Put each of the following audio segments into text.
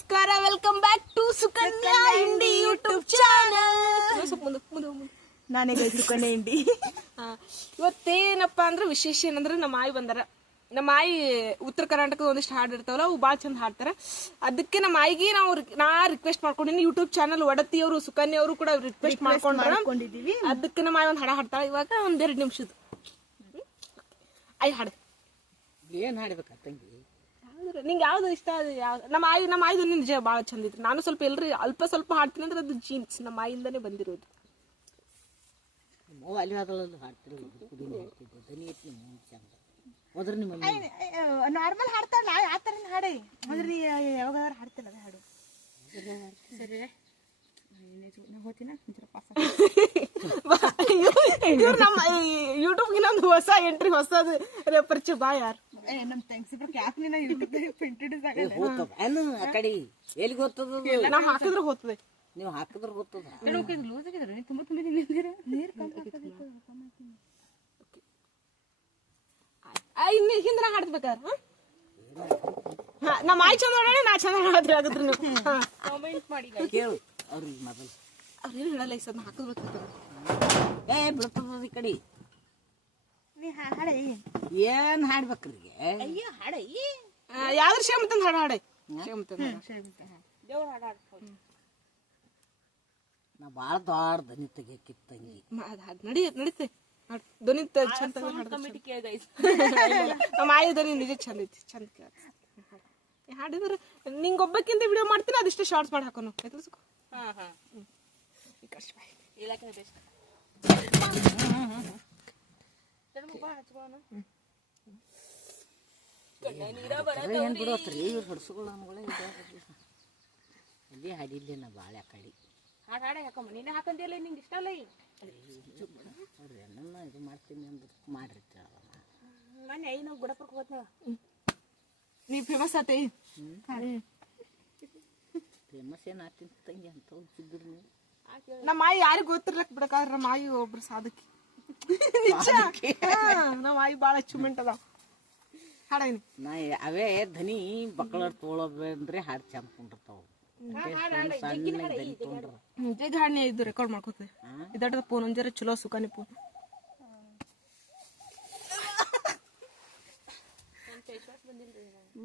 ನಮಸ್ಕಾರ, welcome back to Sukanya Indi YouTube channel. ನಾನೇ ಸುಕನ್ಯಾ ಇಂಡಿ. ಇವತ್ತೇನಪ್ಪ ಅಂದ್ರೆ ವಿಶೇಷ ಏನಂದ್ರೆ ನಮ್ಮ ಆಯಿ ಬಂದಾರ. ನಮ್ಮ ಆಯಿ ಉತ್ತರ ಕರ್ನಾಟಕದ ಒಂದಿಷ್ಟು ಹಾಡು ಇರ್ತಾವಲ್ಲ, ಅವು ಭಾಳ ಚಂದ ಹಾಡ್ತಾರ. ಅದಕ್ಕೆ ನಮ್ಮ ಆಯಿಗೆ ನಾ ರಿಕ್ವೆಸ್ಟ್ ಮಾಡ್ಕೊಂಡಿನಿ. ಯೂಟ್ಯೂಬ್ ಚಾನಲ್ ಒಡತಿಯವರು ಸುಕನ್ಯಾ ಅವರು ಕೂಡ ರಿಕ್ವೆಸ್ಟ್ ಮಾಡ್ಕೊಂಡಿದ್ದೀವಿ. ಅದಕ್ಕೆ ನಮ್ಮ ಆಯಿ ಒಂದು ಹಾಡ ಹಾಡ್ತಾಳೆ. ಇವಾಗ ಒಂದೆರಡು ನಿಮಿಷದ್ದು ಆಯಿ ಹಾಡು. ಏನ್ ಹಾಡ್ಬೇಕ ತಂಗಿ? ನಿಂಗೆ ಯಾವ್ದು ಇಷ್ಟ? ಅದು ಯಾವ್ದು? ನಮ್ಮ ಆಯ್ದು ನಿಜ ಭಾಳ ಚಂದ ಇತ್ತು. ನಾನು ಸ್ವಲ್ಪ ಎಲ್ರಿ ಅಲ್ಪ ಸ್ವಲ್ಪ ಹಾಡ್ತೀನಿ ಅಂದ್ರೆ ಅದು ಜೀನ್ಸ್ ನಮ್ಮ ಆಯಿಂದಾನೇ ಬಂದಿರೋದು. ಅಲ್ಲಿ ಅದಲ್ಲ ಹಾಡ್ತಿರಲ್ಲ, ಕುಡಿನೇ ಹಾಡ್ತಿದ್ದೆ, ದನಿ ಎತ್ತಿ ಚಂದ ಹೋದ್ರೆ ನಿಮ್ಮ ನಾರ್ಮಲ್ ಹಾಡ್ತಾರಲ್ಲ ಆ ಥರ ಹಾಡಿ ಅಂದ್ರೆ ಯಾವಾಗಾದ್ರೂ ಹಾಡ್ತಿಲ್ಲ ಅದೇ ಹಾಡು. ಸರಿ ಹೋಗ್ತೀನ ನಮ್ಮ ಯೂಟ್ಯೂಬ್ಗೆ ಇನ್ನೊಂದು ಹೊಸ ಎಂಟ್ರಿ, ಹೊಸದು ಪರಿಚಯ ಬಾ. ಯಾರು ನಮ್ ಥ್ಯಾಂಕ್ಸ್ ಯಾಕೆ ನೀನು ಯೂಟ್ಯೂಬ್ ಇಂಟ್ರೊಡ್ಯೂಸ್ ಆಗಲ್ಲ. ಆ ಕಡೆ ಎಲ್ಲಿಗೆ ಹೋಗ್ತದ? ನಾವು ಹಾಕಿದ್ರೆ ಹೋಗ್ತದೆ, ನೀವು ಹಾಕಿದ್ರೆ ಗೊತ್ತದ. ಲೂಸ್ ಆಗಿದ್ರೆ ತುಂಬಾ ತುಂಬ ನೀರು ಇನ್ನು ಹಿಂದೆ ನಾ ಹಾಡ್ಬೇಕಾದ್ರೆ ನಮ್ಮ ಆಯ್ ಚಂದ ಹಾಡೋಣ, ನಾ ಚಂದ ಹಾಡಿದ್ರೆ ಆಗಿದ್ರೆ ನೀವು ಕಾಮೆಂಟ್ ಮಾಡಿ ಕೇಳು ಅವ್ರಿಗೆ ಮೊದಲು. ಅವ್ರೇನು ಹೇಳಲ್ಲ, ಈ ಸದ್ನ ಹಾಕಿದ್ರೆ ಬಿಡ್ತದ ಈ ಕಡೆ. ನೀ ಹಾಡೆ ಏನ್ ಹಾಡ್ಬೇಕ್ರಿ? ಅಯ್ಯ ಹಾಡೆ ಯಾವ್ದ್ರ ಶೇಮಂತಂದ್ ಹಾಡು ಹಾಡೆ. ನಾ ಬಾಳ ದೊಡ್ಡ ದನಿ ತೆಗಿಯಕಿತ್ತು ತಂಗಿ. ನಡೀತೆ ಧ್ವನಿ ಚಂದ ನಮ್ಮ ಆಯಿ ಧ್ವನಿ ನಿಜ ಚಂದ ಐತಿ, ಚಂದ ಹಾಡಿದ್ರೆ ನಿಂಗೊಬ್ಬಕ್ಕಿಂತ ವಿಡಿಯೋ ಮಾಡ್ತೀನಿ, ಅದಿಷ್ಟೇ ಶಾರ್ಟ್ಸ್ ಮಾಡಿ ಹಾಕೋನು. ಏನ್ ಬಿಡೋತ್ರಿ ಇವ್ರು ಹೊಡ್ಸುಗಳು ಅನ್ಗಳೇ ಅಲ್ಲಿ ಹಾಡಿಲ್ಲ ನಾ ಬಾಳ ಆ ಕಡೆ ಹಾಡು ಹಾಡೆ ಹಾಕಮ್ಮ. ನೀನೇ ಹಾಕಂದಿಲ್ಲ, ನಿಂಗೆ ಇಷ್ಟ ಅಲ್ಲ. ಅವ್ರಿ ನನ್ನ ಇದು ಮಾಡ್ತೀನಿ ಅಂದ್ರೆ ಮಾಡ್ರಿ ಮನೆ ಐ ನಾವು ಗುಡಪುರಕ್ಕೆ ಹೋದ್ನ. ನೀ ಫೇಮಸ್ ಆತೈ. ಫೇಮಸ್ ಏನ್ ಆಗ್ತೀನಿ ತಂಗಿ ಅಂತ ಸಿಗ್ರಿ ನೀವು. ನಮ್ಮ ಆಯಿ ಯಾರಿಗೂ ಗೊತ್ತಿರ್ಲಕ್ ಬಿಡಕಾದ್ರೆ ನಮ್ಮ ಆಯಿ ಒಬ್ರು ಸಾಧಕಿ ನಿಜ. ನಮ್ಮ ಆಯಿ ಭಾಳ ಅಚೀವ್ಮೆಂಟ್ ಅದಾವ. ಹಾಡೇನಿ ನಾ ಅವೇ ಧನಿ ಬಕ್ಕಳ ತೊಗೊಳೋದ್ರೆ ಹಾಡು ಚಂದ ಕುಂಡಿರ್ತಾವ. ಜಗ್ ಹಾಡನೆ ಇದು ರೆಕಾರ್ಡ್ ಮಾಡ್ಕೋತೇವೆ. ಇದರ ಫೋನ್ ಒಂಜರ ಚಲೋ ಸುಖಾನಿ ಫೋನ್.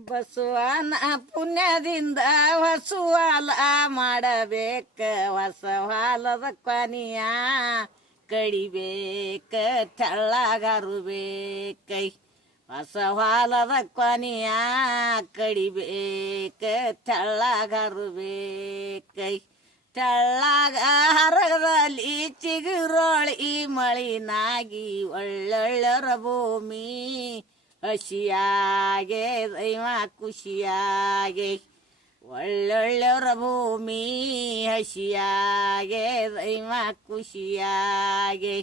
ಬಸವನ ಪುಣ್ಯದಿಂದ ಹೊಸುವಾಲ ಮಾಡಬೇಕ, ಹೊಸ ಹಾಲದ ಕೊನೆಯ ಕಡಿಬೇಕ, ತೆಳ್ಳಗಾರಬೇಕೈ. ಹೊಸ ಹಾಲದ ಕೊನೆಯ ಕಡಿಬೇಕ, ತೆಳ್ಳಗಾರಬೇಕೈ. ತೆಳ್ಳಗ ಹರಗದಲ್ಲಿ ಚಿಗುರೋಳಿ ಮಳಿನಾಗಿ ಒಳ್ಳೊಳ್ಳರ ಭೂಮಿ ಹಸಿಯಾಗೆ ದೈವ ಖುಷಿಯಾಗೆ. ಒಳ್ಳೊಳ್ಳೆಯವರ ಭೂಮಿ ಹಸಿಯಾಗೆ ದೈವ ಖುಷಿಯಾಗೆ.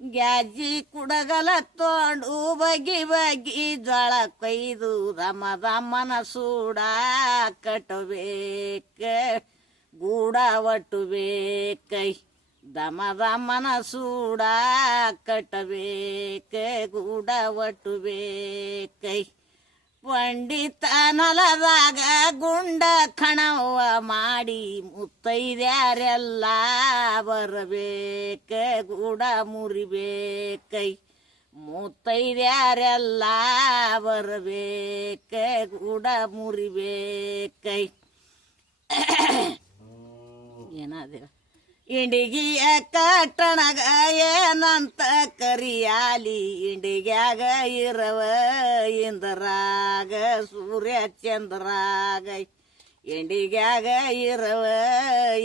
ಗ್ಯಾಜಿ ಕುಡಗಲ ತೊಂಡು ಬಗಿ ಬಗಿ ಜೋಳ ಕೊಯ್ದು ದಮನ ಸೂಡ ಕಟ್ಟಬೇಕ, ಗೂಡ ಒಟ್ಟಬೇಕೈ. ದಮನ ಸೂಡ ಕಟ್ಟಬೇಕ, ಗೂಡ ಒಟ್ಟಬೇಕೈ. ಪಂಡಿತನಲದಾಗ ಗುಂಡ ಕಣವ ಮಾಡಿ ಮುತ್ತೈದ್ಯಾರೆಲ್ಲ ಬರಬೇಕ, ಗೂಡ ಮುರಿಬೇಕೈ. ಮುತ್ತೈದ್ಯಾರೆಲ್ಲ ಬರಬೇಕ, ಗೂಡ ಮುರಿಬೇಕೈ. ಏನಾದೇವ ಇಂಡಿಗಿಯ ಕಟ್ಟಣಗ ಏನಂತ ಕರಿಯಾಲಿ, ಇಂಡಿಗ್ಯಾಗ ಇರವ ಇಂದ್ರಾಗ ಸೂರ್ಯ ಚಂದ್ರಾಗ. ಇಂಡಿಗ್ಯಾಗ ಇರವ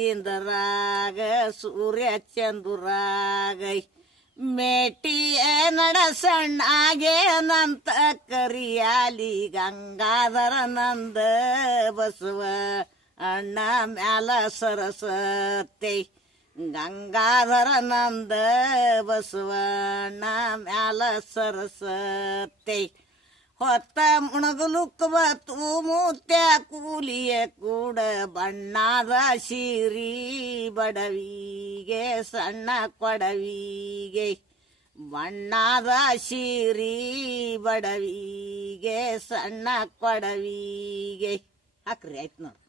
ಇಂದ್ರಾಗ ಸೂರ್ಯ ಚಂದ್ರಾಗ. ಮೇಟಿಯ ನಡಸಣ್ಣಾಗೇನಂತ ಕರಿಯಾಲಿ, ಗಂಗಾಧರ ನಂದ ಬಸವ ಅಣ್ಣ ಮ್ಯಾಲ ಸರಸ್ವತಿ. ಗಂಗಾಧರ ನಂದ ಬಸವಣ್ಣ ಮ್ಯಾಲ ಸರಸ್ವತಿ. ಹೊತ್ತ ಮುಣಗಲುಕ್ಕ ಬತ್ತು ಮೂತ್ಯ ಕೂಲಿಯ ಕೂಡ, ಬಣ್ಣದ ಸೀರಿ ಬಡವಿಗೆ ಸಣ್ಣ ಕೊಡವಿಗೆ. ಬಣ್ಣದ ಸೀರಿ ಬಡವಿಗೆ ಸಣ್ಣ ಕೊಡವಿಗೆ. ಹಾಕ್ರಿ ಆಯ್ತು ನೋಡಿ.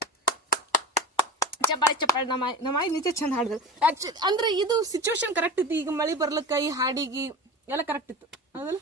ಚಪ್ಪಾಳೆ ನಮ್ಮ ಆಯಿ ನಿಜ ಚಂದ ಹಾಡಿದ್ರು ಆಕ್ಚುಲಿ ಅಂದ್ರೆ ಇದು ಸಿಚುವೇಶನ್ ಕರೆಕ್ಟ್ ಇತ್ತು. ಈಗ ಮಳಿ ಬರ್ಲಕ್ಕ ಈ ಹಾಡಿಗೆ ಎಲ್ಲ ಕರೆಕ್ಟ್ ಇತ್ತು ಹೌದಲ್ಲ.